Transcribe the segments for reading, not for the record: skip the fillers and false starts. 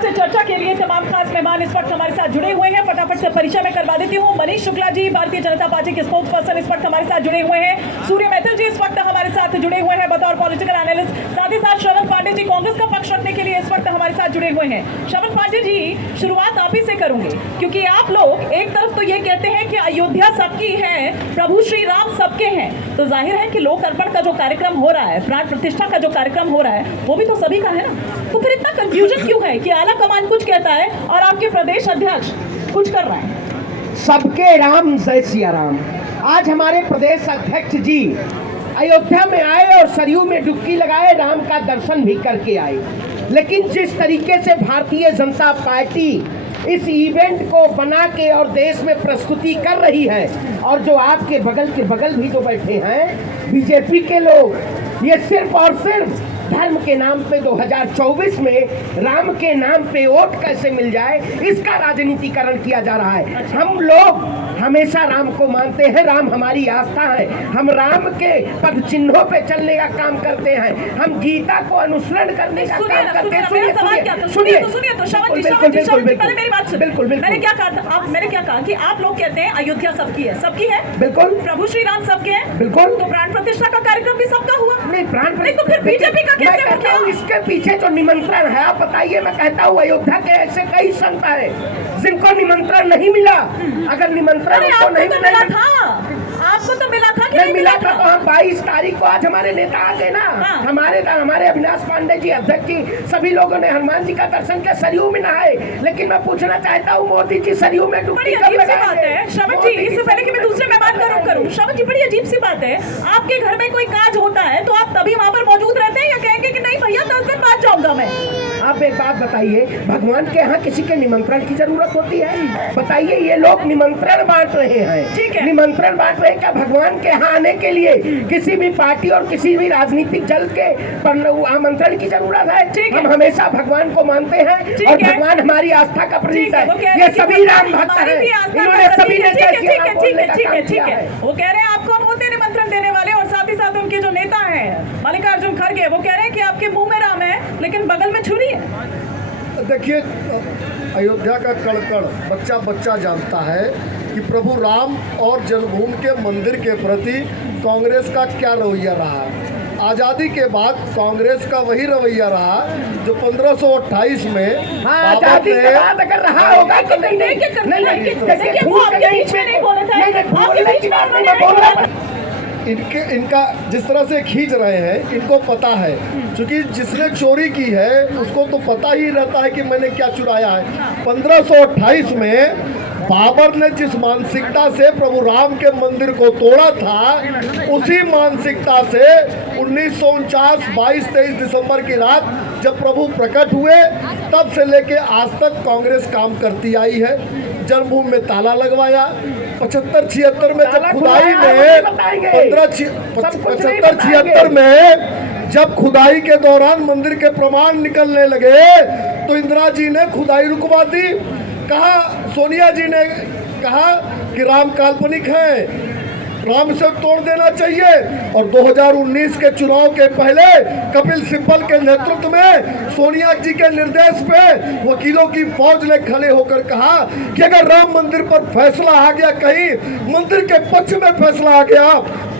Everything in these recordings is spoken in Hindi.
से चर्चा के लिए तमाम खास मेहमान इस वक्त हमारे साथ जुड़े हुए हैं। फटाफट से परिचय में करवा देती हूँ। मनीष शुक्ला जी भारतीय जनता पार्टी के स्पोक्स पर्सन इस वक्त हमारे साथ जुड़े हुए हैं। सूर्य मैथिल जी इस वक्त हमारे साथ जुड़े हुए हैं बतौर पॉलिटिकल एनालिस्ट। साथ ही साथ श्रवण पांडे जी कांग्रेस का पक्ष रखने के लिए इस वक्त हमारे साथ जुड़े हुए हैं। श्रवण पांडे जी, शुरुआत आप ही से करूंगी, क्योंकि आप लोग एक तरफ तो ये कहते हैं कि अयोध्या सबकी है, प्रभु श्री राम सबके हैं, तो जाहिर है कि लोक अर्पण का जो कार्यक्रम हो रहा है, प्राण प्रतिष्ठा का जो कार्यक्रम हो रहा है, वो भी तो सभी का है ना। तो फिर इतना कंफ्यूजन क्यों है कि आला कमान कुछ कहता है और आपके प्रदेश अध्यक्ष कुछ कर रहे हैं? सबके राम जय सिया राम। आज हमारे प्रदेश अध्यक्ष जी अयोध्या में आए और सरयू में डुबकी लगाए, राम का दर्शन भी करके आए। लेकिन जिस तरीके से भारतीय जनता पार्टी इस इवेंट को बना के और देश में प्रस्तुति कर रही है, और जो आपके बगल के बगल भी जो बैठे हैं बीजेपी के लोग, ये सिर्फ और सिर्फ धर्म के नाम पे 2024 में राम के नाम पे वोट कैसे मिल जाए, इसका राजनीतिकरण किया जा रहा है। हम लोग हमेशा राम को मानते हैं, राम हमारी आस्था है, हम राम के पद चिन्हों पे चलने का काम करते हैं, हम गीता को अनुसरण करने का काम करते हैं। मैंने क्या कहा कि आप लोग कहते हैं अयोध्या सबकी है, सबकी है बिल्कुल, प्रभु श्री राम सबके हैं बिल्कुल, तो प्राण प्रतिष्ठा का कार्यक्रम भी सबका हुआ नहीं, प्राण नहीं तो फिर बीजेपी का मैं कहता हूँ इसके पीछे जो निमंत्रण है, आप बताइए। मैं कहता हूँ अयोध्या के ऐसे कई संत है जिनको निमंत्रण नहीं मिला। अगर निमंत्रण आपको नहीं मिला था, आपको तो मिला था कि नहीं मिला था? तो हम 22 तारीख को आज हमारे नेता आ गए ना। हमारे अविनाश पांडे जी अध्यक्ष जी, सभी लोगों ने हनुमान जी का दर्शन किया, सरयू में नहाए। लेकिन मैं पूछना चाहता हूँ, मोदी जी सरयू में डुबकी कब लगाए? श्रवण जी, इससे पहले कि मैं दूसरे मेहमान का रुख करूं, श्रवण जी बड़ी अजीब सी बात है, आपके घर में कोई काज होता है तो आप तभी वहाँ पर मौजूद रहते हैं या कहेंगे कि नहीं भैया 10 दिन बाद जाऊंगा मैं? आप एक बात बताइए, भगवान के यहाँ किसी के निमंत्रण की जरूरत होती है? बताइए, ये लोग निमंत्रण बांट रहे हैं। ठीक है, निमंत्रण बांट रहे हैं। क्या भगवान के यहाँ आने के लिए किसी भी पार्टी और किसी भी राजनीतिक दल के आमंत्रण की जरूरत है? हम हमेशा भगवान को मानते हैं और भगवान हमारी आस्था का प्रतीक है। ये सभी राम भक्त हैं, इन्होंने सभी ने ठीक है। वो कह रहे हैं आपको हम होते निमंत्रण देने वाले, और साथ ही साथ उनके जो नेता हैं मल्लिकार्जुन खड़गे, वो कह रहे हैं कि आपके मुंह में राम है लेकिन बगल में छुरी है। देखिए, अयोध्या का कण-कण बच्चा बच्चा जानता है कि प्रभु राम और जन्मभूमि के मंदिर के प्रति कांग्रेस का क्या रवैया रहा। आज़ादी के बाद कांग्रेस का वही रवैया रहा जो 1528 में आजादी के बाद अगर रहा होगा तो इनका जिस तरह से खींच रहे हैं, इनको पता है, क्योंकि जिसने चोरी की है उसको तो पता ही रहता है कि मैंने क्या चुराया है। 1528 में बाबर ने जिस मानसिकता से प्रभु राम के मंदिर को तोड़ा था, उसी मानसिकता से 1949 22-23 दिसंबर की रात जब प्रभु प्रकट हुए, तब से लेके आज तक कांग्रेस काम करती आई है। जन्मभूमि में ताला लगवाया, 75-76 में जब खुदाई में 75-76 में जब खुदाई के दौरान मंदिर के प्रमाण निकलने लगे तो इंदिरा जी ने खुदाई रुकवा दी। कहा, सोनिया जी ने कहा कि राम काल्पनिक है, राम से तोड़ देना चाहिए। और 2019 के चुनाव के पहले कपिल सिब्बल के नेतृत्व में सोनिया जी के निर्देश पे वकीलों की फौज ने खड़े होकर कहा कि अगर राम मंदिर पर फैसला आ गया, कहीं मंदिर के पक्ष में फैसला आ गया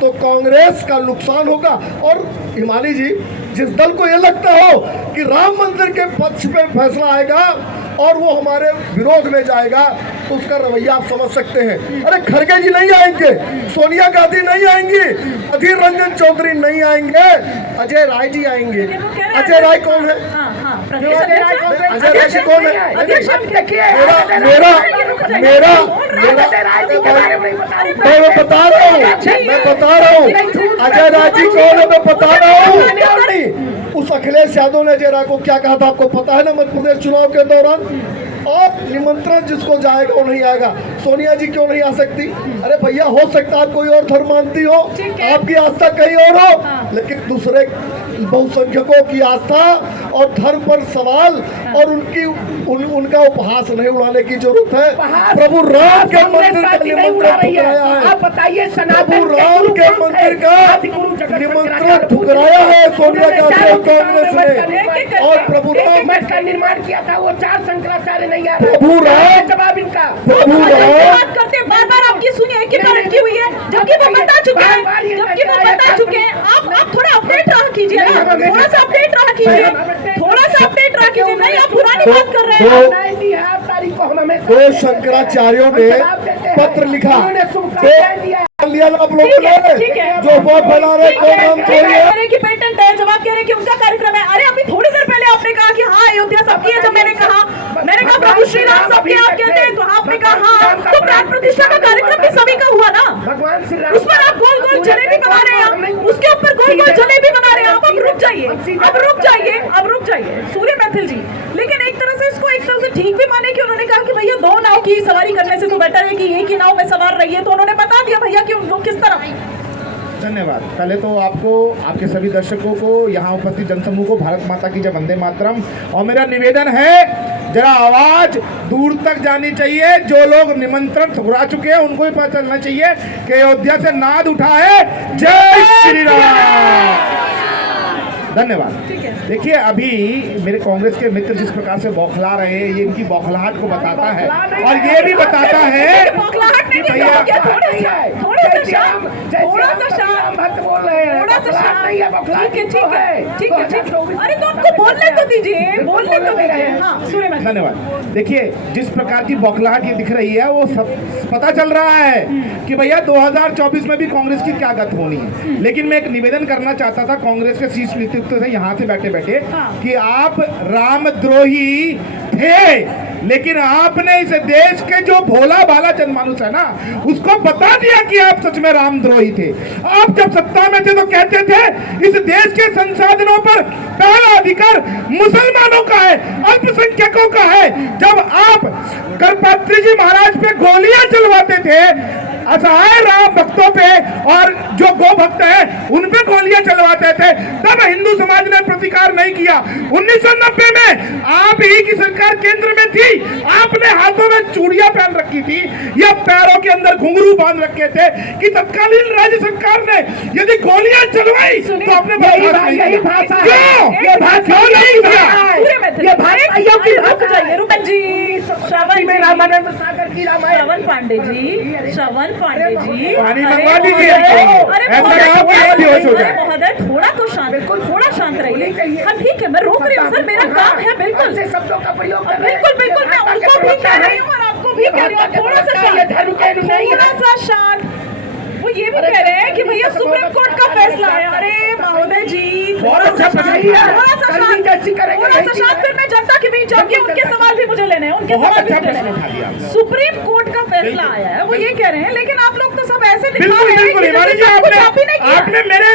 तो कांग्रेस का नुकसान होगा। और हिमानी जी, जिस दल को ये लगता हो कि राम मंदिर के पक्ष में फैसला आएगा और वो हमारे विरोध में जाएगा, तो उसका रवैया आप समझ सकते हैं। अरे खड़गे जी नहीं आएंगे, सोनिया गांधी नहीं आएंगी, अधीर रंजन चौधरी नहीं आएंगे, अजय राय जी आएंगे। अजय राय कौन है? अजय राय जी कौन है? मेरा मैं बता रहा हूँ अजय राय जी कौन है, मैं बता रहा हूँ। उस अखिलेश यादव ने अजय राय को क्या कहा था आपको पता है ना, मध्य प्रदेश चुनाव के दौरान। और निमंत्रण जिसको जाएगा वो नहीं आएगा। सोनिया जी क्यों नहीं आ सकती? अरे भैया, हो सकता है आप कोई और धर्म मानती हो, आपकी आस्था कहीं और हो, लेकिन दूसरे बहुसंख्यकों की आस्था और धर्म पर सवाल और उनका उपहास नहीं उड़ाने की जरूरत है। प्रभु राम के मंदिर का निमंत्रण ठुकराया है। आप बताइए, प्रभु राम के मंदिर का निमंत्रण ठुकराया है सोनिया गांधी और कांग्रेस ने, और प्रभु राम मठ का निर्माण किया था, वो 4 शंकराचार्य नहीं आ रहे। प्रभु राम जवाब इनका बात करते बार बार आपकी सुनिए एक कारण की हुई है, जबकि वो बता चुके हैं, जबकि वो बता चुके हैं। आप थोड़ा अपडेट रहा कीजिए ना, थोड़ा सा अपडेट रहा कीजिए, थोड़ा सा अपडेट रहा कीजिए। नहीं, आप पुरानी बात कर रहे हैं। तारीख को हम हमें 2 शंकराचार्यों ने पत्र लिखा, लिया आप लोगों ने, जो वोट बना रहे कि पेटेंट है, जवाब कह रहे कि उनका कार्यक्रम है। अरे अभी थोड़ी देर पहले आपने कहा कि हाँ अयोध्या सबकी है। जब मैंने कहा प्रभु श्री राम सबके आप कहते हैं, तो आपने कहा हाँ, तो प्राण प्रतिष्ठा का कार्यक्रम भी सभी का हुआ ना। भगवान श्री राम उस पर आप गोल गोल जलेबी बना रहे हैं, आप उसके ऊपर गोल गोल जलेबी बना रहे हैं। आप अब रुक जाइए, अब रुक जाइए, अब रुक जाइए सूर्य मैथिल जी। लेकिन एक तरह से इसको एक तरह से ठीक भी माने कि उन्होंने कहा कि भैया 2 नाव की सवारी करने से तो बेटर है कि एक ही नाव में सवार रहिए। तो उन्होंने बता दिया भैया कि उनको किस तरह। धन्यवाद। पहले तो आपको, आपके सभी दर्शकों को, यहाँ उपस्थित जनसमूह को भारत माता की जय, वंदे मातरम। और मेरा निवेदन है, जरा आवाज दूर तक जानी चाहिए। जो लोग निमंत्रण ठुकरा चुके हैं उनको भी पता चलना चाहिए कि अयोध्या से नाद उठा है जय श्री राम। धन्यवाद। देखिए, अभी मेरे कांग्रेस के मित्र जिस प्रकार से बौखला रहे हैं, ये इनकी बौखलाहट को बताता है, और ये भी बताता है कि भैया अरे तो आपको बोलने तो दीजिए, बोलने तो दीजिए। हाँ, सूर्य मैथिल। धन्यवाद। देखिए, जिस प्रकार की बौखलाहट ये दिख रही है, वो सब पता चल रहा है कि भैया 2024 में भी कांग्रेस की क्या गत होनी है। लेकिन मैं एक निवेदन करना चाहता था कांग्रेस के शीर्ष नेतृत्व से, यहाँ से बैठे बैठे, कि आप रामद्रोही थे, लेकिन आपने इस देश के जो भोला भाला जनमानुस है ना, उसको बता दिया कि आप सच में रामद्रोही थे। आप जब सत्ता में थे तो कहते थे इस देश के संसाधनों पर पहला अधिकार मुसलमानों का है, अल्पसंख्यकों का है। जब आप करपात्री जी महाराज पे गोलियां चलवाते थे, असहाय राम भक्तों पे और जो गो भक्त है उन पे गोलियां चलवाते थे, तब हिंदू समाज ने प्रतिकार नहीं किया। 1990 में आप ही की सरकार केंद्र में थी, आपने हाथों में चूड़ियां पहन रखी थी या पैरों के अंदर घुंघरू बांध रखे थे कि तत्कालीन राज्य सरकार ने यदि गोलियां चलवाई तो आपने श्रवण पांडे जी, पानी मंगवा दीजिए। महोदय थोड़ा शांत रहिए। हाँ ठीक है, मैं रोक रही हूँ सर, मेरा काम है। बिल्कुल शब्दों का प्रयोग बिल्कुल मैं उनको भी कह रही हूँ और आपको भी कह रही हूँ, थोड़ा सा शांत। वो ये भी कह रहे हैं कि भैया सुप्रीम कोर्ट का फैसला है। अरे महोदय जी, थोड़ा सा शांत। फिर मैं जनता के बीच जाके उनके सवाल भी मुझे लेने हैं, उनके सवाल भी मुझे लेने हैं। सुप्रीम कोर्ट का फैसला आया है, वो ये कह रहे हैं, लेकिन आप लोग तो सब ऐसे दिखा रहे हैं कि आपने मेरे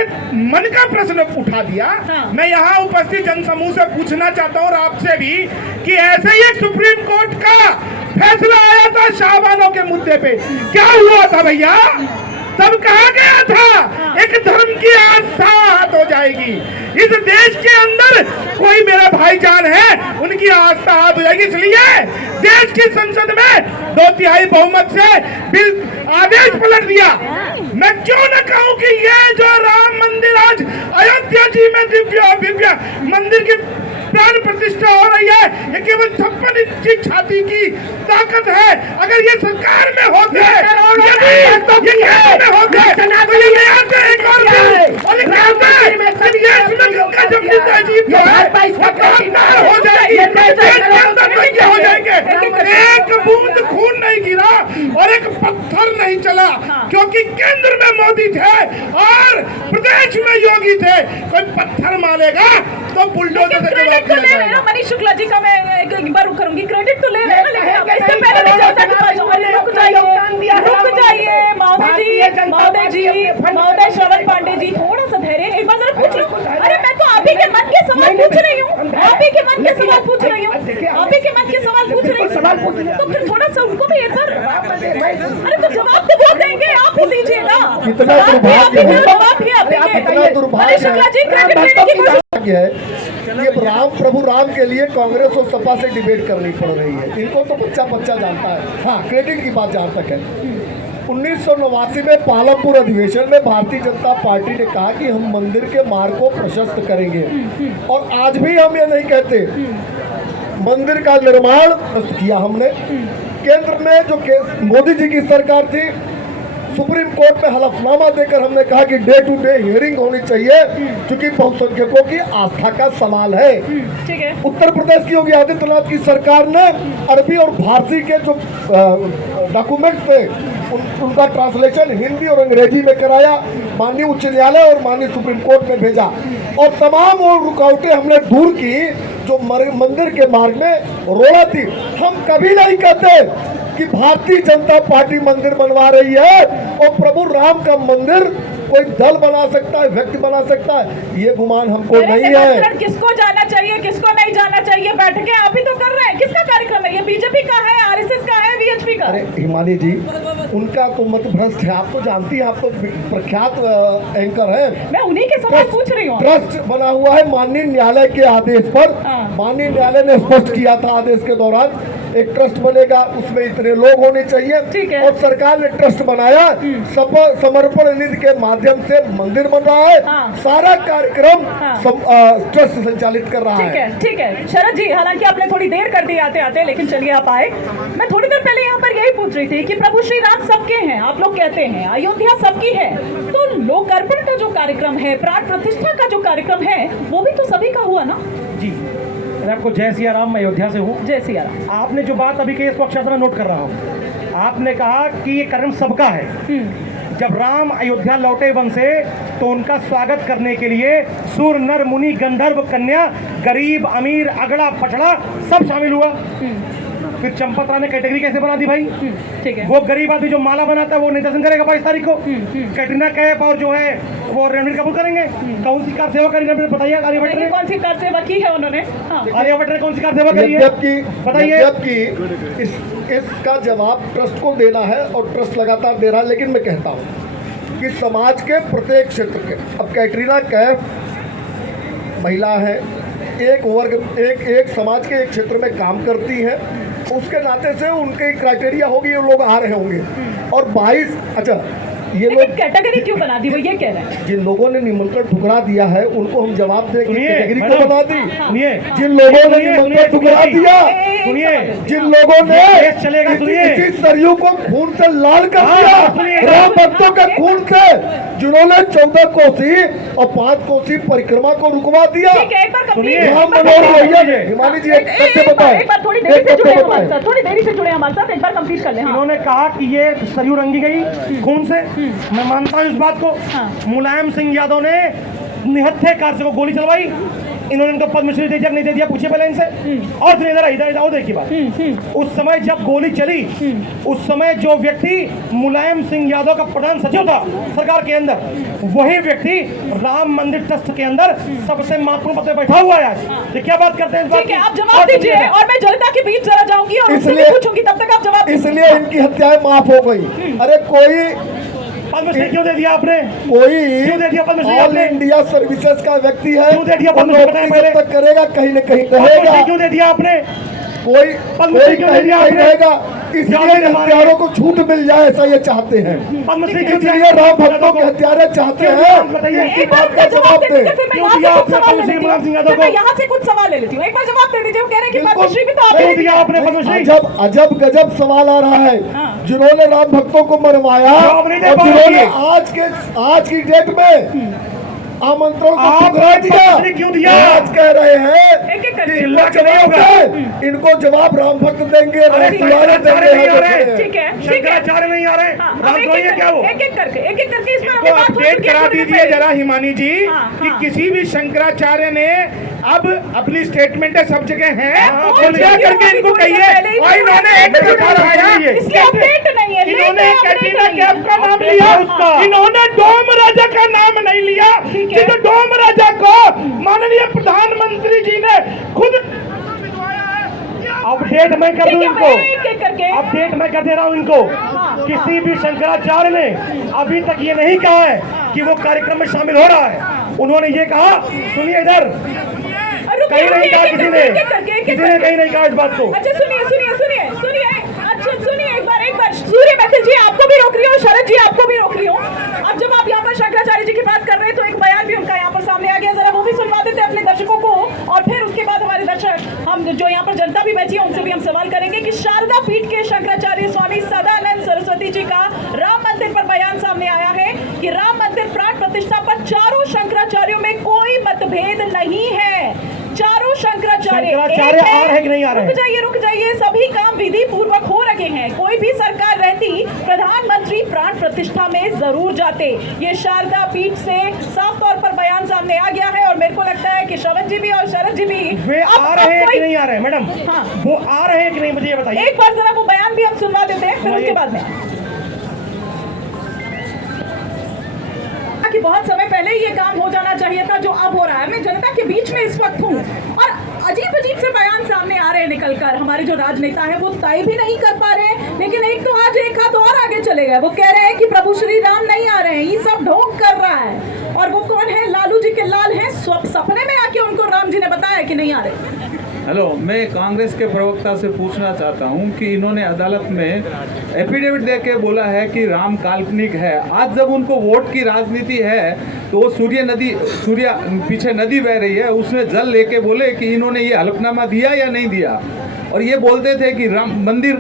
मन का प्रश्न उठा दिया। मैं यहाँ उपस्थित जनसमूह से पूछना चाहता हूँ और आपसे भी, कि ऐसे ही एक सुप्रीम कोर्ट का फैसला आया था शाहबानों के मुद्दे पे, क्या हुआ था भैया? तब कहा गया था एक धर्म की आस्था हो जाएगी, इस देश के अंदर कोई मेरा भाईजान है उनकी आस्था हाथ हो जाएगी। इसलिए देश की संसद में 2/3 बहुमत से बिल आदेश पलट दिया। मैं क्यों न कहूं कि ये जो राम मंदिर आज अयोध्या जी में दिव्य मंदिर की प्राण प्रतिष्ठा हो रही है, ये केवल 56 इंच की छाती की ताकत है। अगर ये सरकार में होते, एक बूंद खून नहीं गिरा और एक पत्थर नहीं चला, क्योंकि केंद्र में मोदी थे और प्रदेश में योगी थे। कोई पत्थर मारेगा तो बुलडोजर से जवाब दिया जाएगा। मनीष शुक्ला जी का मैं एक बार करूंगी, क्रेडिट तो ले लेना, लेकिन इससे पहले नहीं चलता कि रुक जाइए महोदय श्रवण पांडे जी, थोड़ा सा धैर्य, एक बार जरा पूछ लो। अरे मैं तो आप ही के मन के सवाल पूछ रही हूँ, आप ही के मन के सवाल पूछ रही हूँ, आप ही के मन के सवाल पूछ रही हूँ, तो फिर थोड़ा सा उनको भी एक बार, अरे तो जवाब तो वो देंगे, आप ही दीजिएगा। कितना दुर्भाग्य शुक्ला जी क्रेडिट लेने की कोशिश है। ये प्रभु राम के लिए कांग्रेस और सपा से डिबेट करनी पड़ रही है। इनको तो बच्चा जानता है। हाँ, क्रेडिट की बात जहाँ तक है, 1989 में पालमपुर अधिवेशन में भारतीय जनता पार्टी ने कहा कि हम मंदिर के मार्ग को प्रशस्त करेंगे, और आज भी हम ये नहीं कहते। मंदिर का निर्माण किया हमने। केंद्र में जो मोदी जी की सरकार थी, सुप्रीम कोर्ट में हलफनामा देकर हमने कहा कि डे टू डे हियरिंग होनी चाहिए, क्योंकि बहुसंख्यकों की आस्था का सवाल है। ठीक है। उत्तर प्रदेश की योगी आदित्यनाथ की सरकार ने अरबी और फारसी के जो डॉक्यूमेंट थे उनका ट्रांसलेशन हिंदी और अंग्रेजी में कराया, माननीय उच्च न्यायालय और माननीय सुप्रीम कोर्ट में भेजा, और तमाम वो रुकावटें हमने दूर की जो मंदिर के मार्ग में रोड़ा थी। हम कभी नहीं कहते कि भारतीय जनता पार्टी मंदिर बनवा रही है और प्रभु राम का मंदिर कोई दल बना सकता है, व्यक्ति बना सकता है, ये गुमान हमको नहीं है। किसको जाना चाहिए, किसको नहीं जाना चाहिए, बैठकें आप ही तो कर रहे हैं। किसका कार्यक्रम है ये? बीजेपी का है, आरएसएस का है, वीएचपी का? अरे हिमानी जी, उनका तो मत भ्रष्ट है, आप तो जानती हैं, आप तो प्रख्यात एंकर हैं। मैं उन्हीं के सवाल पूछ रही हूँ। ट्रस्ट बना हुआ है माननीय न्यायालय के आदेश पर। माननीय न्यायालय ने स्पष्ट किया था आदेश के दौरान, एक ट्रस्ट बनेगा, उसमें इतने लोग होने चाहिए। ठीक है। और सरकार ने ट्रस्ट बनाया, समर्पण निधि के माध्यम से मंदिर बन रहा है। सारा कार्यक्रम ट्रस्ट संचालित कर रहा है। ठीक है शरद जी, हालांकि आपने थोड़ी देर कर दी आते आते, लेकिन चलिए आप आए। मैं थोड़ी देर पहले यहाँ पर यही पूछ रही थी कि प्रभु श्री राम सबके हैं, आप लोग कहते हैं अयोध्या सबकी है, तो लोक अर्पण का जो कार्यक्रम है, प्राण प्रतिष्ठा का जो कार्यक्रम है, वो भी तो सभी का हुआ ना? जी, मैं आपको जय सिया राम, मैं अयोध्या से हूँ। जय सिया राम। आपने जो बात अभी कही, इसको अक्षरशः नोट कर रहा हूँ। आपने कहा कि ये कार्यक्रम सबका है। जब राम अयोध्या लौटे वन से, तो उनका स्वागत करने के लिए सूर नर मुनि गंधर्व कन्या, गरीब अमीर अगड़ा पछड़ा सब शामिल हुआ। फिर चंपत राय ने कैटेगरी कैसे बना दी भाई? ठीक है। वो गरीब आदमी जो माला बनाता है वो निदर्शन करेगा 22 तारीख को। कैटरीना कैफ और जो है वो रणबीर कपूर करेंगे। कौन सी कार सेवा करी बताइए? आर्यभट्ट ने कौन सी कार सेवा की है उन्होंने? आर्यभट्ट ने कौन सी कार सेवा करी है? बताइए। जबकि इसका जवाब ट्रस्ट को देना है और ट्रस्ट लगातार दे रहा है। लेकिन मैं कहता हूँ कि समाज के प्रत्येक क्षेत्र के, अब कैटरीना कैफ महिला है, एक वर्ग एक समाज के एक क्षेत्र में काम करती है, उसके नाते से उनके क्राइटेरिया होगी, ये लोग आ रहे होंगे। और 22 अच्छा ये लोग कैटेगरी क्यों बना दी, वो ये कह रहे हैं? जिन लोगों ने निमंत्रण ठुकरा दिया है उनको हम जवाब दें कि कैटेगरी को बना दी। सुनिए, जिन लोगों ने निमंत्रण ठुकरा दिया, सुनिए, जिन लोगों ने चलेगा, सुनिए, इसी सरयू को खून से लाल कर दिया, राम भक्तों के खून से, जिन्होंने 14 कोसी और 5 कोसी परिक्रमा को रुकवा दिया। राम मनोहर लोहिया, हिमानी जी एक तथ्य बताएं, एक बार थोड़ी देरी से जुड़े हमारे साथ, थोड़ी देरी से जुड़े हमारे साथ, एक बार कंप्लीट कर लें। इन्होंने कहा कि ये सरयू रंगी गई खून से, मैं मानता हूँ इस बात को। मुलायम सिंह यादव ने निहत्थे कार से वो गोली चलवाई, इन्होंने इनको पद्मश्री दे दिया नहीं दे दिया, पूछे पहले इनसे। और फिर इधर इधर देखिए बात, उस समय जब गोली चली, उस समय जो व्यक्ति मुलायम सिंह यादव का प्रधान सचिव था सरकार के अंदर, वही व्यक्ति राम मंदिर ट्रस्ट के अंदर सबसे महत्वपूर्ण पद पे बैठा हुआ है आज। ये क्या बात करते हैं इस बात की? आप जवाब दीजिए और मैं जनता के बीच जरा जाऊंगी और उनसे भी पूछूंगी, तब तक आप जवाब। इसलिए इनकी हत्याएं माफ हो गई। अरे कोई पद्मश्री क्यों दे दिया आपने? कोई क्यों दे दिया पद्मश्री ऑल आपने? इंडिया सर्विसेज का व्यक्ति है, क्यों दे दिया पद्मश्री? बताएं पहले। तक करेगा, कहीं न कहीं पद्मश्री कहेगा। क्यों दे दिया आपने? कोई पद्मश्री क्यों दे दिया आपने? रहेगा, इसलिए हत्यारों को छूट मिल जाए, ऐसा ये चाहते हैं। पद्मश्री क्यों दिया? इसलिए राम भक्तों के हत्यारे चाहते हैं। बताइए, इसी बात का जवाब दे। मैं यहाँ से कुछ सवाल ले लेती हूँ, एक बार जवाब दे दीजिए। वो कह रहे हैं कि पद्मश्री भी तो आपने दिया आपने पद्मश्री। अजब गजब सवाल आ रहा है। जिन्होंने राम भक्तों को मरवाया और जिन्होंने आज की डेट में आमंत्रण को ठुकरा दिया, क्यों दिया? आज कह रहे हैं कि इनको जवाब राम भक्त देंगे, ठीक है, शंकराचार्य नहीं आ रहे, रामद्रोही क्या वो? एक एक करके इसमें तो अपडेट करा दीजिए जरा हिमानी जी कि किसी भी शंकराचार्य ने अब अपनी स्टेटमेंट सब जगह है, कृपया करके इनको कहिए। और इन्होंने एक अपडेट नहीं है, इन्होंने कैटरीना कैफ का नाम लिया, इन्होंने डोम राजा का नाम नहीं लिया, क्योंकि डोम राजा को माननीय प्रधानमंत्री जी ने खुद अपडेट मैं कर दूं इनको, अपडेट मैं कर दे रहा हूं इनको। किसी भी शंकराचार्य ने अभी तक ये नहीं कहा है कि वो कार्यक्रम में शामिल हो रहा है। उन्होंने ये कहा, सुनिए इधर, कहीं नहीं कहा किसी ने कहीं नहीं कहा इस बात को। अच्छा सुनिए, अच्छा सुनिए, एक बार सूर्य मैथिल जी आपको भी रोक रही हूँ, शरद जी आपको भी रोक रही हूँ। अब जब आप यहाँ पर शंकराचार्य जी की बात कर रहे हैं तो एक बयान भी उनका यहाँ पर सामने आ गया, जरा वो भी सुनवा देते हैं अपने दर्शकों को, और फिर उसके बाद हमारे दर्शक, हम जो यहाँ पर जनता भी बैठी है उनसे भी हम सवाल करेंगे कि शारदा पीठ के शंकराचार्य स्वामी सदानंद सरस्वती जी का राम मंदिर पर बयान सामने आया है कि राम मंदिर प्राण प्रतिष्ठा पर चारों शंकराचार्यों में कोई मतभेद नहीं है। चारों शंकराचार्य आ रहे हैं कि नहीं आ रहे हैं? रुक जाइए, सभी काम विधि पूर्वक हो रखे हैं। कोई भी सरकार रहती प्रधानमंत्री प्राण प्रतिष्ठा में जरूर जाते। ये शारदा पीठ से साफ तौर पर बयान सामने आ गया है और मेरे को लगता है कि श्रवण जी भी और शरद जी भी वे आ रहे हैं कि नहीं आ रहे हैं मैडम? हाँ। वो आ रहे हैं कि नहीं मुझे ये बताइए। एक बार जरा वो बयान भी हम सुनवा देते हैं, फिर उसके बाद में कि बहुत समय पहले ही ये काम हो जाना चाहिए था जो अब हो रहा है। मैं जनता के बीच में इस वक्त हूँ और अजीब अजीब से बयान सामने आ रहे हैं निकल कर। हमारे जो राजनेता है वो तय भी नहीं कर पा रहे हैं, लेकिन एक तो आज एक हाथ और आगे चले गए। वो कह रहे हैं कि प्रभु श्री राम नहीं आ रहे हैं, ये सब ढोंग कर रहा है। और वो कौन है? लालू जी के लाल हैं, सपने में आके उनको राम जी ने बताया कि नहीं आ रहे। हेलो, मैं कांग्रेस के प्रवक्ता से पूछना चाहता हूं कि इन्होंने अदालत में एफिडेविट दे के बोला है कि राम काल्पनिक है। आज जब उनको वोट की राजनीति है तो वो सूर्य पीछे नदी बह रही है, उसमें जल लेके बोले कि इन्होंने ये हलफनामा दिया या नहीं दिया। और ये बोलते थे कि राम मंदिर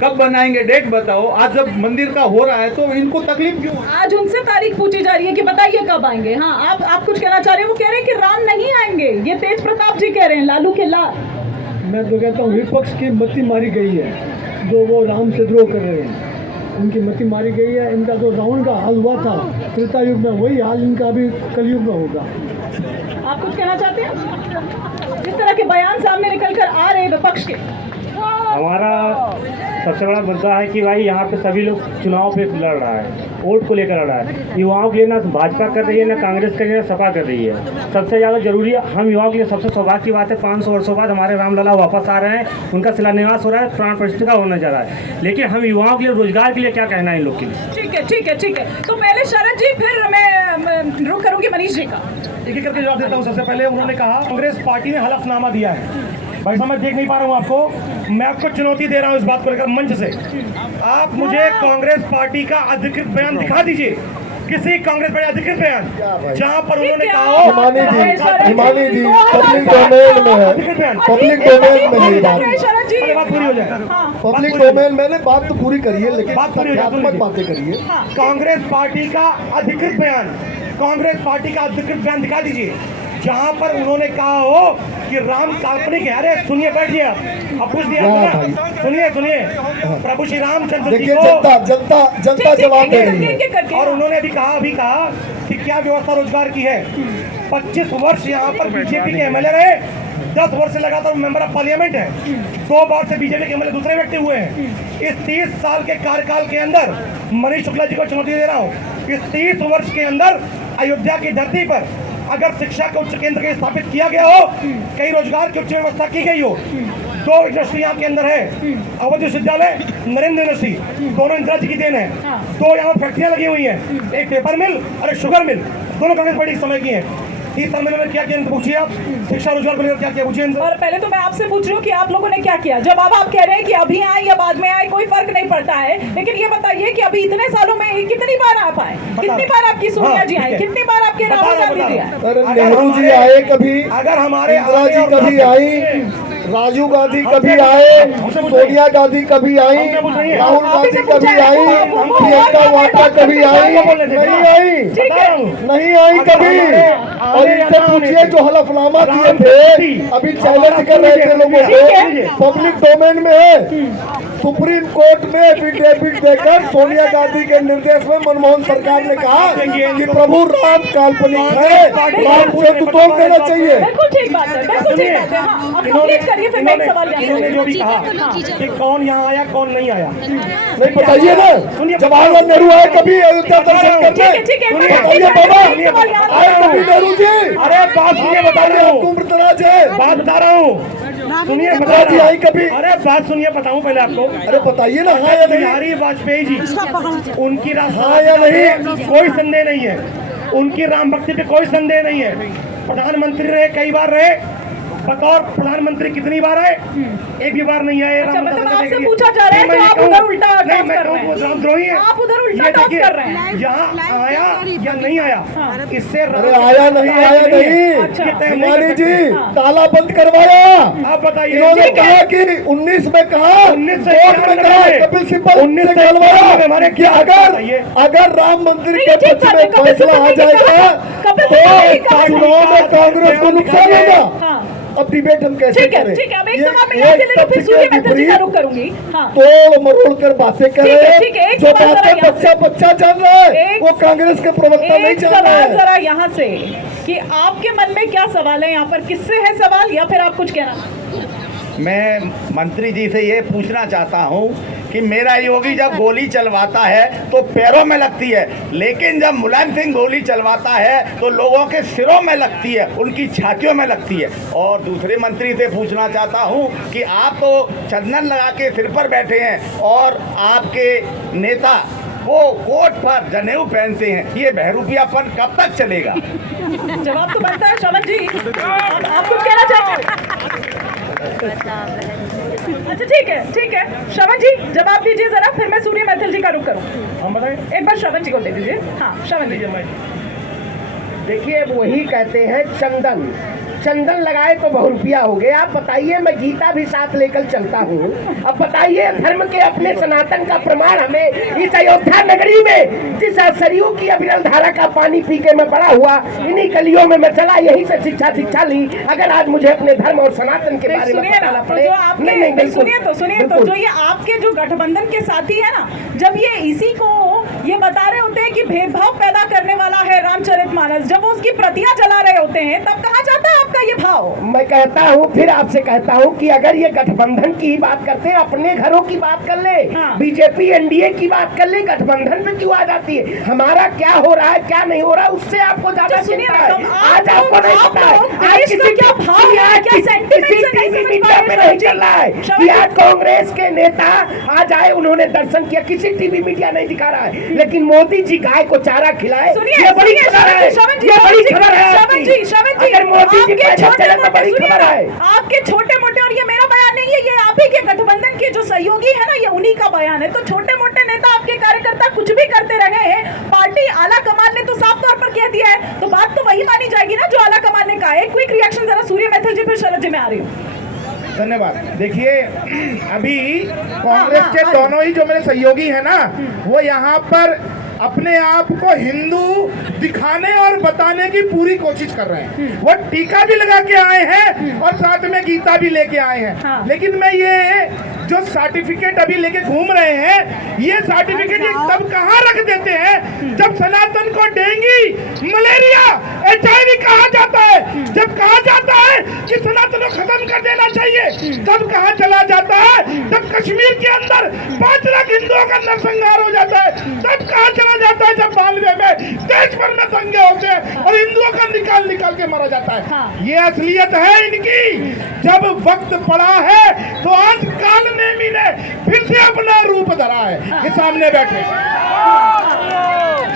कब बनाएंगे, डेट बताओ। आज जब मंदिर का हो रहा है तो इनको तकलीफ क्यों? आज उनसे तारीख पूछी जा रही है कि बताइए कब आएंगे। हाँ, आप कुछ कहना चाह रहे हैं? वो कह रहे हैं कि राम नहीं आएंगे, ये तेज प्रताप जी कह रहे हैं, लालू के लाल। मैं तो कहता हूँ विपक्ष की मति मारी गई है, जो वो राम से द्रोह कर रहे हैं, उनकी मति मारी गई है। इनका जो रावण का हाल हुआ था त्रेता युग में, वही हाल इनका अभी कलयुग में होगा। आप कुछ कहना चाहते हैं? जिस तरह के बयान सामने निकल कर आ रहे हैं विपक्ष के, हमारा सबसे बड़ा मुद्दा है कि भाई यहाँ पे सभी लोग चुनाव पे लड़ रहा है, वोट को लेकर लड़ रहा है। युवाओं के लिए ना भाजपा कर रही है, ना कांग्रेस कर रही है, ना सपा कर रही है। सबसे ज़्यादा जरूरी है, हम युवाओं के लिए सबसे सौभाग्य की बात है 500 वर्षों बाद हमारे रामलला वापस आ रहे हैं, उनका शिलान्यास हो रहा है, प्राण प्रतिष्ठा होने जा रहा है। लेकिन हम युवाओं के लिए रोजगार के लिए क्या कहना है इन लोग के लिए? ठीक है। तो पहले शरद जी, फिर मैं रुक करूंगी मनीष जी का। एक एक करके जवाब देता हूँ। सबसे पहले उन्होंने कहा कांग्रेस पार्टी ने हलफनामा दिया है। भाई साहब मैं देख नहीं पा रहा हूँ आपको, मैं आपको चुनौती दे रहा हूँ इस बात को लेकर मंच से। आप मुझे कांग्रेस पार्टी का अधिकृत बयान दिखा दीजिए, किसी कांग्रेस पार्टी अधिकृत बयान जहाँ पर उन्होंने कहा हो हिमानी जी पब्लिक डोमेन में है, अधिकृत बयान। पब्लिक डोमेन में है बात। शरद जी, बात पूरी हो जाए। पब्लिक डोमेन मैंने बात तो पूरी करी है, लेकिन बात पूरी हो जाए, तथ्यात्मक बातें करिए। कांग्रेस पार्टी का अधिकृत बयान, कांग्रेस पार्टी का अधिकृत बयान दिखा दीजिए जहां पर उन्होंने कहा हो कि राम काल्पनिक है। अरे सुनिए, बैठिए अब पूछ दिया सुनिए प्रभु श्री रामचंद्र जी को जनता जवाब दे रही है। और उन्होंने अभी कहा कि क्या व्यवस्था रोजगार की है। 25 वर्ष यहाँ पर बीजेपी के एमएलए रहे, 10 वर्ष से लगातार मेंबर ऑफ पार्लियामेंट है, 2 बार से बीजेपी के एमएलए दूसरे व्यक्ति हुए हैं। इस 30 साल के कार्यकाल के अंदर मनीष शुक्ला जी को चुनौती दे रहा हूँ, इस 30 वर्ष के अंदर अयोध्या की धरती पर अगर शिक्षा के उच्च केंद्र के स्थापित किया गया हो, कई रोजगार की उच्च व्यवस्था की गई हो, 2 यूनिवर्सिटी यहाँ के अंदर है, अवध विश्वविद्यालय, नरेंद्र यूनिवर्सिटी, दोनों इंदिरा जी की देन है। 2 यहाँ फैक्ट्रियाँ लगी हुई हैं, एक पेपर मिल और एक शुगर मिल, दोनों कांग्रेस पार्टी के समय की हैं। 30 साल में क्या किया पूछिए आप, शिक्षा रोजगार को लेकर क्या किया पूछिए। और पहले तो मैं आपसे पूछ रही हूँ कि आप लोगों ने क्या किया। जब आप कह रहे हैं कि अभी आए या बाद में आए कोई फर्क नहीं पड़ता है, लेकिन ये बताइए कि अभी इतने सालों में कितनी बार आप आए, कितनी बार आपकी सोनिया जी आए, कितनी बार आपके राहुल गांधी जी आए? अरे नेहरू जी आए कभी, अगर हमारे इंदिरा जी कभी आई, राजीव गांधी कभी आए, सोनिया गांधी कभी आई, राहुल गांधी कभी आई, प्रियंका वाड्रा कभी आई, नहीं आई कभी। और इनसे पूछिए जो हलफनामा दिए थे, अभी चैलेंज कर रहे थे लोगों को, पब्लिक डोमेन में है। सुप्रीम कोर्ट में एफिडेविट देकर सोनिया गांधी के निर्देश में मनमोहन सरकार ने कहा कि प्रभु राम काल्पनिक है, राम से तो तोड़ देना चाहिए। बिल्कुल ठीक बात है, बिल्कुल ठीक बात है। हाँ, अब कंप्लीट करिए, फिर मैं एक सवाल इन्होंने जो भी कहा कि कौन यहाँ आया कौन नहीं आया, नहीं बताइए ना। जवाहरलाल नेहरू आए कभी अयोध्या दर्शन करने, बताइए बाबा आए कभी नेहरू जी? अरे बात सुनिए, बता रहा हूँ, उम्र दराज है, बात बता रहा हूँ, सुनिए इंदिरा जी आई कभी? अरे बात सुनिए, बताऊं पहले आपको। अरे बताइए ना, हाँ या नहीं? बिहारी वाजपेयी जी, उनकी हाँ या नहीं? कोई संदेह नहीं है, उनकी राम भक्ति पे कोई संदेह नहीं है। प्रधानमंत्री रहे, कई बार रहे, बतौर प्रधानमंत्री कितनी बार आए? एक भी बार नहीं आए। अच्छा, मतलब आपसे पूछा जा रहा है तो आप उधर उल्टा टॉस कर रहे हैं। रामद्रोही है आप उधर उल्टा ये टॉस देखिए, कर रहे हैं। यहाँ आया या नहीं आया, इससे अरे आया नहीं अच्छा। हिमानी जी हाँ। ताला बंद करवाया। आप बताइए। इन्होंने ठीक है। कहा कि 19 में कहा 19 से वोट में कहा कपिल सिब्बल 19 से से गलवाया हमारे कि अगर राम मंदिर नहीं, के ठीक पक्ष बात में है, कपिल फैसला आ सिब्बल ने जाएगा कहा, कपिल तो सिब्बल ने कहा। चुनाव में कांग्रेस को नुकसान होगा। हाँ। अब डिबेट हम कैसे ठीक है, करें? ठीक है। अब एक ये सवाल मैं यहाँ से ले लूं, फिर तथ्य सूर्य के मैथल जी का विपरीत रुख करूंगी। हाँ। तोड़ मरोड़ कर बातें कर ठीक है, रहे ठीक है, हैं। एक जो सवाल जरा बातें यहाँ बच्चा बच्चा चल रहा है एक- वो कांग्रेस के प्रवक्ता नहीं एक चल रहा सवाल है। जरा यहाँ से कि आपके मन में क्या सवाल है यहाँ पर, किससे है सवाल, या फिर आप कुछ कहना? मैं मंत्री जी से ये पूछना चाहता हूँ कि मेरा योगी जब गोली चलवाता है तो पैरों में लगती है, लेकिन जब मुलायम सिंह गोली चलवाता है तो लोगों के सिरों में लगती है, उनकी छातियों में लगती है। और दूसरे मंत्री से पूछना चाहता हूँ कि आप तो चंदन लगा के सिर पर बैठे हैं और आपके नेता वो कोट पर जनेऊ पहनते हैं, ये बहरूपियापन कब तक चलेगा? जवाब तो बनता है श्रवण जी, आप कुछ कहना चाहेंगे? अच्छा, ठीक है श्रवण जी जवाब दीजिए जरा, फिर मैं सूर्य मैथल जी का रुख करूँ। हम बताएं। एक बार श्रवण जी को दे दीजिए। हाँ श्रवण जी। देखिए वही कहते हैं चंदन लगाए तो बहुरुपिया हो गए। आप बताइए, मैं गीता भी साथ लेकर चलता हूँ। अब बताइए, धर्म के अपने सनातन का प्रमाण हमें इस अयोध्या नगरी में जिस सरयू की अविरल धारा का पानी पी के मैं बड़ा हुआ, इन्हीं गलियों में मैं चला, यही से शिक्षा ली। अगर आज मुझे अपने धर्म और सनातन के बारे में सुनिए ना, बताना तो पड़े, जो आपके सुनिए तो जो ये आपके जो गठबंधन के साथी है ना, जब ये इसी को ये बता रहे होते हैं कि भेदभाव पैदा करने वाला है रामचरितमानस, जब वो उसकी प्रतियां जला रहे होते हैं, तब कहा जाता है आपका ये भाव। मैं कहता हूँ, फिर आपसे कहता हूँ कि अगर ये गठबंधन की ही बात करते हैं, अपने घरों की बात कर ले। हाँ। बीजेपी एनडीए की बात कर ले, गठबंधन पे क्यों आ जाती है? हमारा क्या हो रहा है क्या नहीं हो रहा, उससे आपको ज्यादा सुनिए चिंता ना, है। तो आज आपको नहीं पता है, आज देश में क्या भाव है, क्या सेंटिमेंट है, नहीं समझ पा मीडिया पे रहे नहीं चल रहा है कि आज कांग्रेस के नेता आज आए, उन्होंने दर्शन किया, किसी टीवी मीडिया नहीं दिखा रहा है, लेकिन मोदी जी गाय को चारा खिलाए, ये बड़ी खबर है, ये बड़ी खबर है आपकी। अगर मोदी जी पैसा चले तो बड़ी खबर है। आपके छोटे मोटे, और ये मेरा बयान नहीं है, ये आप ही के गठबंधन के जो सहयोगी है ना, ये उन्हीं का बयान है। तो छोटे मोटे नेता, आपके कार्यकर्ता कुछ भी करते रहे हैं, पार्टी आला कमान ने तो साफ तौर पर कह दिया है, तो बात तो वही मानी जाएगी ना जो आला कमान ने कहा है। क्विक रिएक्शन जरा सूर्य मैथल जी, फिर शरद जी में आ रही हूँ। धन्यवाद। देखिए, अभी कांग्रेस के दोनों ही जो मेरे सहयोगी हैं ना, वो यहाँ पर अपने आप को हिंदू दिखाने और बताने की पूरी कोशिश कर रहे हैं। वो टीका भी लगा के आए हैं और साथ में गीता भी लेके आए हैं। हाँ। लेकिन मैं ये जो सर्टिफिकेट अभी लेके घूम रहे हैं, ये सर्टिफिकेट ये तब कहाँ रख देते हैं जब सनातन को डेंगू, मलेरिया, HIV कहा जाता है, जब कहा जाता है कि सनातन को खत्म कर देना चाहिए, तब कहाँ चला जाता है जब कश्मीर के अंदर 5 लाख हिंदुओं का नरसंहार हो जाता है, तब कहाँ चला जाता है जब 92 में देश भर में दंगे होते हैं और हिंदुओं का निकाल के मारा जाता है। हाँ। ये असलियत है इनकी। जब वक्त पड़ा है तो आज काल नेमी ने फिर से अपना रूप धरा है, ये सामने बैठे।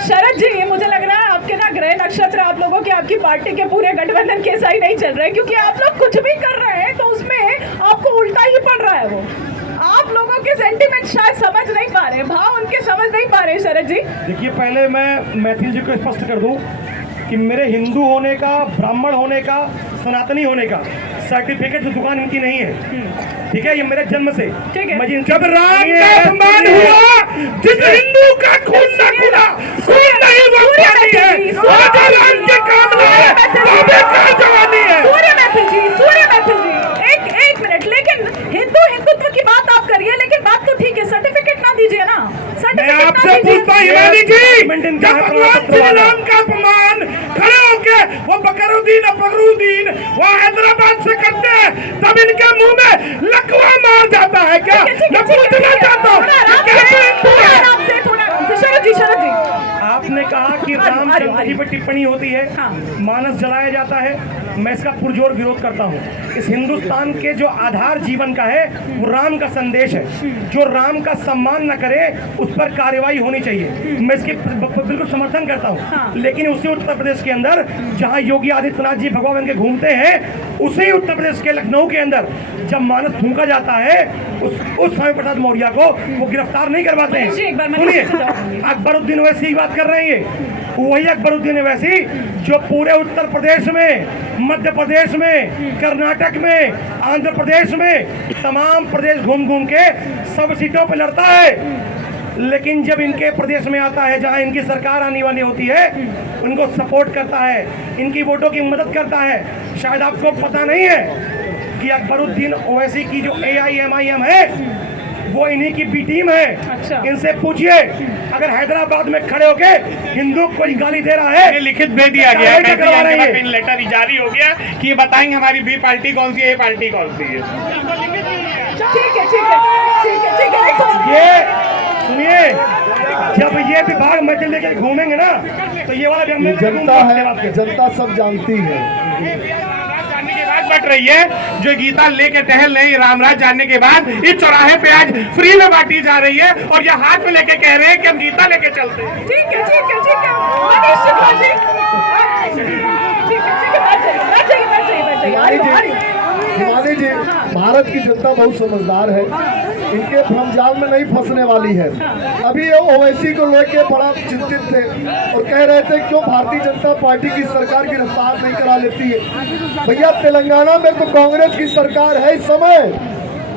शरद जी, मुझे लग रहा है आपके ना ग्रह नक्षत्र आप लोगों के, आपकी पार्टी के पूरे गठबंधन के सही नहीं चल रहे, क्योंकि आप लोग कुछ भी कर रहे हैं तो उसमें आपको उल्टा ही पड़ रहा है। वो आप लोगों के सेंटिमेंट शायद समझ नहीं पा रहे, भाव उनके समझ नहीं पा रहे। शरद जी देखिए, पहले मैं मैथिल जी को स्पष्ट कर दूं कि मेरे हिंदू होने का, ब्राह्मण होने का, सनातनी होने का सर्टिफिकेट जो दुकान इनकी नहीं है, ठीक है? ये मेरे जन्म से। ठीक है। जब राम का अपमान हुआ, जिस हिंदू का खून न खुला, खून नहीं वो पानी है, आज राम के काम लाए, बेकार जवानी है। सूर्य मैथिल जी, एक मिनट, लेकिन हिंदुत्व की बात आप करिए, लेकिन बात तो ठीक है, सर्टिफिकेट ना दीजिए ना, मैं आपसे पूछता हूँ हिमानी जी, जब भगवान श्री राम का अपमान खड़े होके वो फकरुद्दीन वो हैदराबाद से करते हैं, तब इनके मुंह में लकवा मार जाता है क्या? मैं पूछना चाहता हूँ, शरद जी, आपने कहा कि राम रही हूँ, आ रही जी हूँ। पे टिप्पणी होती है, हाँ। मानस जलाया जाता है, मैं इसका पुरजोर विरोध करता हूँ। इस हिंदुस्तान के जो आधार जीवन का है वो राम का संदेश है। जो राम का सम्मान न करे उस पर कार्रवाई होनी चाहिए, मैं इसकी बिल्कुल समर्थन करता हूँ। हाँ। लेकिन उसी उत्तर प्रदेश के अंदर जहाँ योगी आदित्यनाथ जी भगवा बन के घूमते हैं, उसी उत्तर प्रदेश के लखनऊ के अंदर जब मानस फूंका जाता है उस समय प्रसाद मौर्य को वो गिरफ्तार नहीं करवाते हैं। जी, एक बार मैं सुनिए, आपसे जाऊंगी। अकबरुद्दीन ओवैसी की बात कर रहे हैं, वही अकबरुद्दीन ओवैसी जो पूरे उत्तर प्रदेश में, मध्य प्रदेश में, कर्नाटक में, आंध्र प्रदेश में तमाम प्रदेश घूम घूम के सब सीटों पे लड़ता है। लेकिन जब इनके प्रदेश में आता है जहां इनकी सरकार आने वाली होती है, उनको सपोर्ट करता है, इनकी वोटों की मदद करता है। शायद आपको पता नहीं है कि अकबरुद्दीन ओवैसी की जो AIMIM है वो इन्हीं की बी टीम है। अच्छा। इनसे पूछिए, अगर हैदराबाद में खड़े होके हिंदू को कोई गाली दे रहा है, लिखित भेज दिया गया कार्रवाई क्या करवा रही है? लेटर जारी हो गया कि ये बताएंगे हमारी बी पार्टी कौन सी है, ए पार्टी कौन सी है। ठीक है, ठीक है, ठीक है, ठीक है, एक सवाल। ये सुनिए, जब ये विभाग मजे लेके घूमेंगे ना तो ये वाला भी हम जनता है, जनता सब जानती है। जानने के बाद बट रही है, जो गीता लेके टहल रही रामराज जानने के बाद इस चौराहे पे आज फ्री में बांटी जा रही है और ये हाथ में लेके कह रहे हैं कि हम गीता लेके चलते हैं। ठीक है, ठीक है, ठीक है, मनीष शुक्ला जी। ठीक है, ठीक है, बैठ जाइए, बैठ जाइए, बैठ जाइए, आ रही हूँ, आ रही हूँ। हिमानी जी, भारत की जनता बहुत समझदार है, इनके भ्रमजाल में नहीं फंसने वाली है। अभी ये ओवैसी को लेके बड़ा चिंतित थे और कह रहे थे क्यों भारतीय जनता पार्टी की सरकार गिरफ्तार नहीं करा लेती है। भैया, तेलंगाना में तो कांग्रेस की सरकार है इस समय।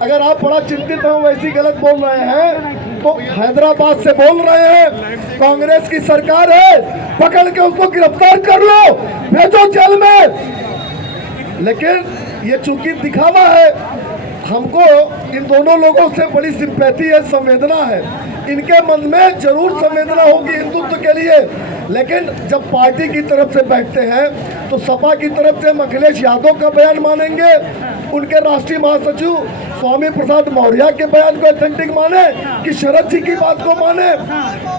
अगर आप बड़ा चिंतित हैं, ओवैसी गलत बोल रहे हैं, तो हैदराबाद से बोल रहे हैं, कांग्रेस की सरकार है, पकड़ के उसको गिरफ्तार कर लो, भेजो जेल में। लेकिन ये चूंकि दिखावा है, हमको इन दोनों लोगों से बड़ी सिंपैथी है, संवेदना है। इनके मन में जरूर संवेदना होगी हिंदुत्व के लिए, लेकिन जब पार्टी की तरफ से बैठते हैं तो सपा की तरफ से हम अखिलेश यादव का बयान मानेंगे, उनके राष्ट्रीय महासचिव स्वामी प्रसाद मौर्य के बयान को ऑथेंटिक माने कि शरद जी की बात को माने,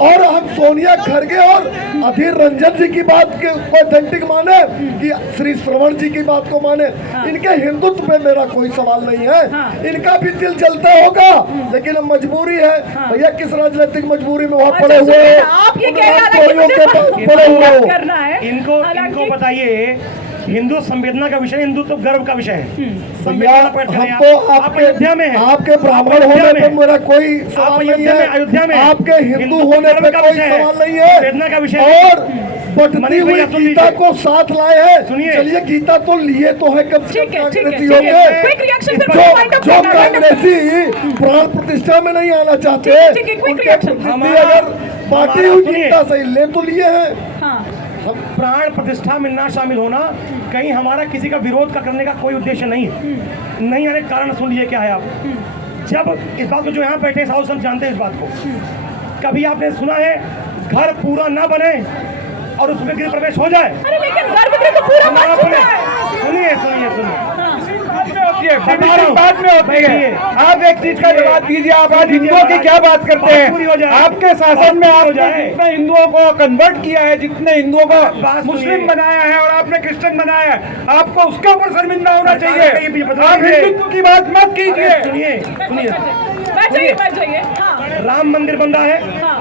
और हम सोनिया खड़गे और अधीर रंजन जी की बात को ऑथेंटिक माने कि श्री श्रवण जी की बात को माने। इनके हिंदुत्व पे मेरा कोई सवाल नहीं है, इनका भी दिल जलता होगा, लेकिन अब मजबूरी है भैया, किस राजनीतिक मजबूरी में वहाँ पड़े हुए हैं, आप ये कह रहे हैं कि पड़े हुए हो। करना है इनको बताइए, हिंदू संवेदना का विषय, हिंदू तो गर्व का विषय है। भैया, संवेदना पर खड़े हम तो आप अयोध्या में हैं। आपके ब्राह्मण आप अयोध्या होने में पे हैं। मेरा कोई आप सवाल नहीं अयोध्या में, अयोध्या में है, आपके हिंदू हिंदू होने धर्म पे का कोई विषय है, सवाल नहीं संवेदना का विषय है। है। और बढ़ती मनीष हुई भैया सुन गीता लीजिए। को साथ लाए हैं। सुनिए। चलिए, गीता तो लिए तो है कम से ठीक कम है, ठीक है, कांग्रेसियों ठीक है। के। Quick reaction फिर जो wind up जो करना है, wind up कांग्रेसी प्राण प्रतिष्ठा में नहीं आना चाहते, ठीक है, quick उनके reaction। प्रति अगर बांटी हुई गीता सही ले तो लिए हैं। हाँ, हम प्राण प्रतिष्ठा में ना शामिल होना कहीं हमारा किसी का विरोध का करने का कोई उद्देश्य नहीं है। नहीं आने का कारण सुन लीजिए क्या है। आप जब इस बात को, जो यहाँ बैठे साहब सब जानते हैं इस बात को, कभी आपने सुना है घर पूरा ना बने और उसमें गृह प्रवेश हो जाए? अरे लेकिन गर्भगृह तो पूरा बन चुका है। सुनिए सुनिए सुनिए, हाँ, बाद में होती है। आप एक चीज का जवाब दीजिए, आप आज हिंदुओं की क्या बात करते हैं? आपके शासन में आपने जितने हिंदुओं को कन्वर्ट किया है, जितने हिंदुओं को मुस्लिम बनाया है और आपने क्रिश्चियन बनाया है, आपको उसके ऊपर शर्मिंदा होना चाहिए। आप हिंदुत्व की बात मत कीजिए। सुनिए सुनिए, बैठ जाइए, बैठ जाइए। हाँ, राम मंदिर बन रहा है, हाँ,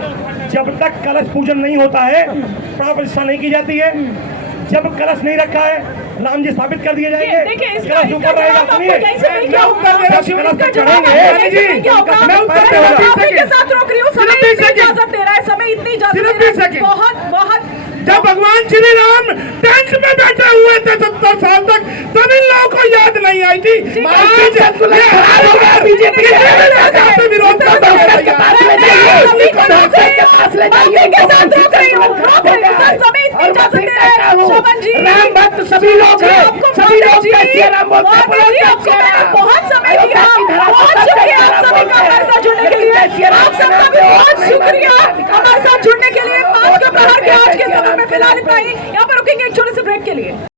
जब तक कलश पूजन नहीं होता है प्राण प्रतिष्ठा नहीं की जाती है। जब कलश नहीं रखा है, राम जी स्थापित कर दिए जाएंगे। देखिए, इसका कलश ऊपर रहेगा। जवाब आपको सुनिए, कहीं से मिल गया होगा। कलश इसका पे जवाब चढ़ेंगे। आपको कहीं से मिल गया होगा। मैं उत्तर मैं दे रहा हूं। आपके साथ रोक रही हूँ, समय इतनी इजाजत दे रहा है, समय इतनी इजाजत दे रहा है। बहुत बहुत जब भगवान श्री राम टैंक में बैठे हुए थे 70 साल तक, तब इन लोगों को याद नहीं आई थी। बीजेपी विरोध करता राम भक्त सभी लोग हैं, सभी लोग कैसे राम बोलते हैं? बहुत समय दिया, बहुत शुक्रिया आप सभी का हमारे साथ जुड़ने के लिए। आप सबका भी बहुत शुक्रिया हमारे साथ जुड़ने के लिए। 5 का प्रहार के आज के समय में फिलहाल इतना ही। यहाँ पर रुकेंगे एक छोटे से ब्रेक के लिए।